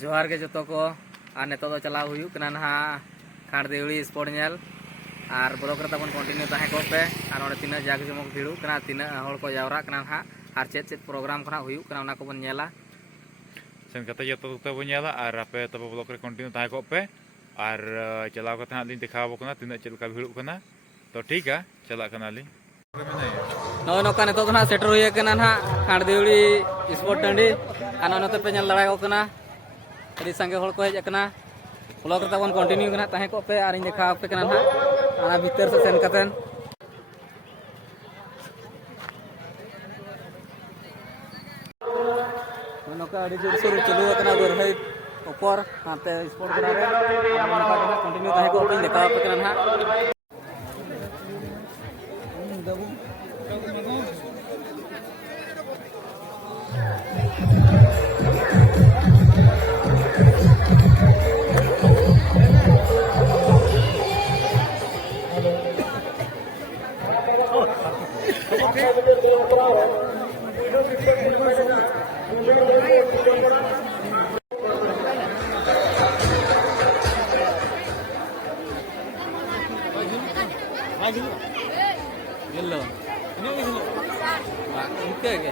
जोहार के जो को और नितो तो चलाव हुई कना ना खांडदेवड़ी स्पोर्ट नेल और ब्लॉक रे तबन कंटिन्यू तहे को पे और ओडे तीना जाग जमक भिड़ू कना तीना हड़ को जावरा कना हा और चेत चेत प्रोग्राम खना हुई कना ओना को बन नेला सेन कते जतो तो बन नेला और आपे तब ब्लॉक रे कंटिन्यू तहे को पे और चलाव कते हां लिन देखाव कना तीना चलका भिड़ू कना तो ठीक है चला कना लिन नो नोका नितो तो ना सेटर हुई कना ना खांडदेवड़ी स्पोर्ट टंडी और नोते पे नेल लड़ाई कना अभी संगे हड़ को हेज कना ब्लॉक रे तबन कंटिन्यू कना तहे को पे और इन देखा पे कना ना आना भीतर से सेन कतन नोका अड़ी जोर से चलू कना बरहई ऊपर हाते स्पोर्ट करा रे नोका कना कंटिन्यू तहे को पे देखा पे कना ना Hello. Ini apa sih? Pak, oke ke?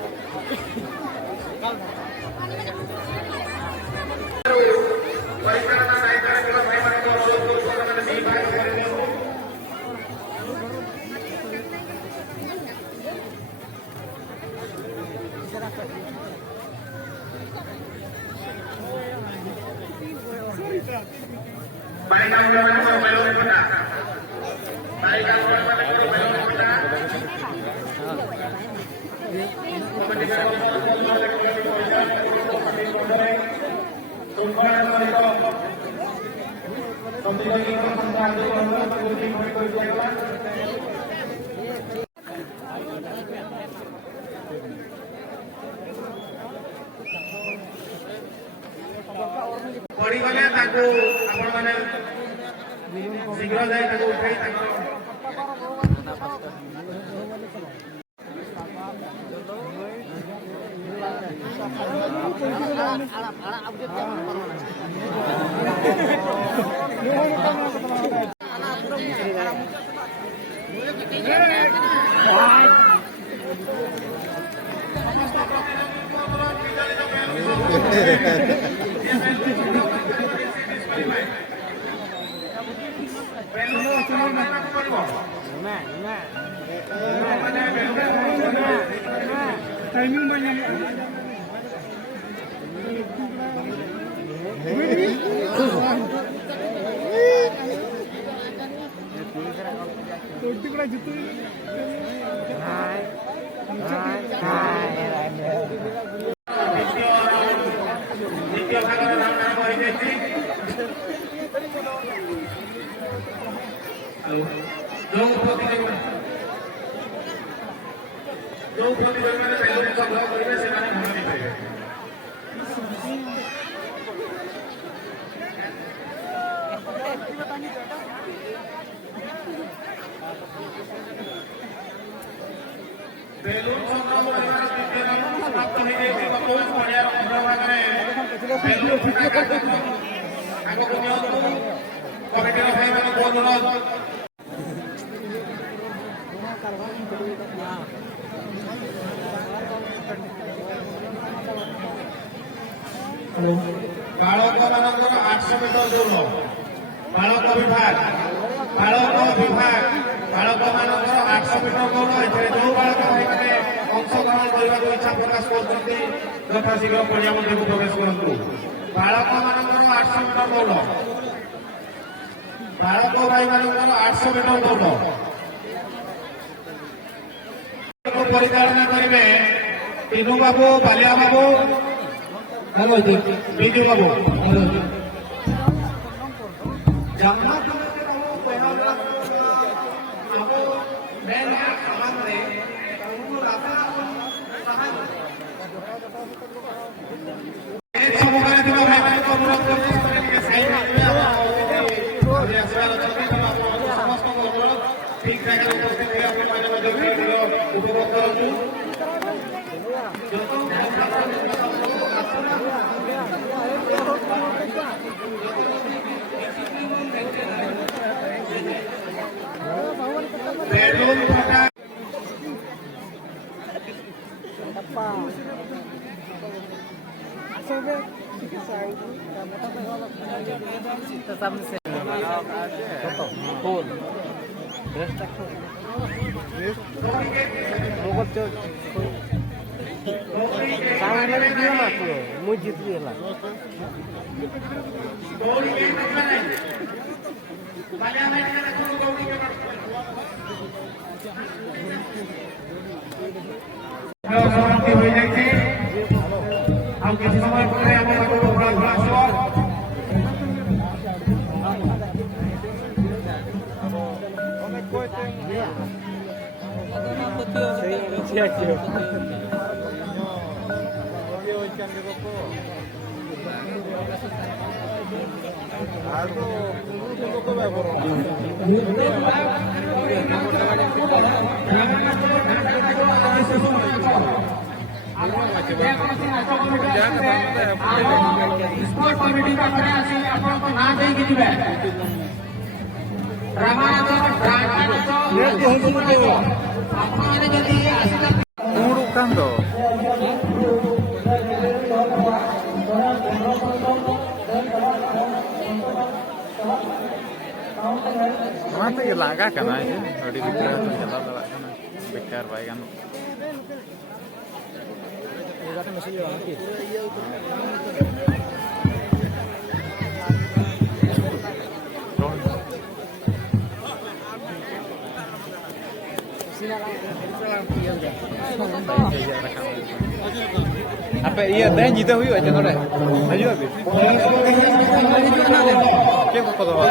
पड़ी गले ताको आपण माने शीघ्र जाई ताको उठाई ताको बेलून संग्रह परिवार समाप्त हो गई बहुत बढ़िया भागरे बेलून फुटा कार्यक्रम आगो नियंतु कमिटी भाई माने बहुत अनुरोध बालक मानकर 800 मीटर दौड़ बालक विभाग बालक मानकर 800 मीटर दौड़ एथे जो बालक भाई माने अंशग्रहण करने इच्छा प्रकाश करते यथाशीघ्र पड़िया मध्य को प्रवेश करूँ बालक मानकर 800 मीटर दौड़ बालक भाई मानकर 800 मीटर दौड़ परिचालना करेंगे तीनू बाबू बालिया बाबू बीजू बाबू उपभोग करूँ बेडरूम फटा समाप्ति हो जाएगी हम किस समय पर हम स्पोर्ट कमिटी का प्रयास है आपको ना देगी जी रामायण आपको ये जल्दी Uruk kan to. Mata ke laga kana aja. Adi bekar to jalan darat kana. Bekar baik kan. Apa iya dah jita huyu aja nore. Ayo habis. Kek kok to.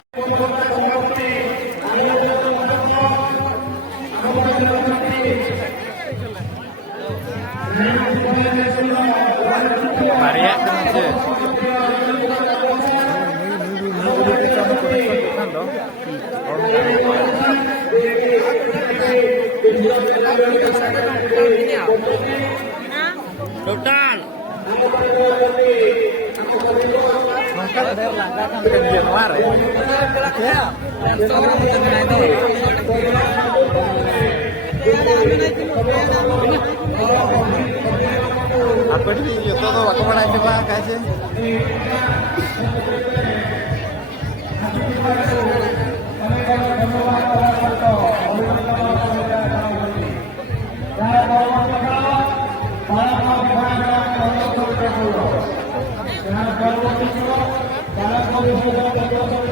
Maria aja. Total. Apa ini? Yo todo aku mana coba kasih. Para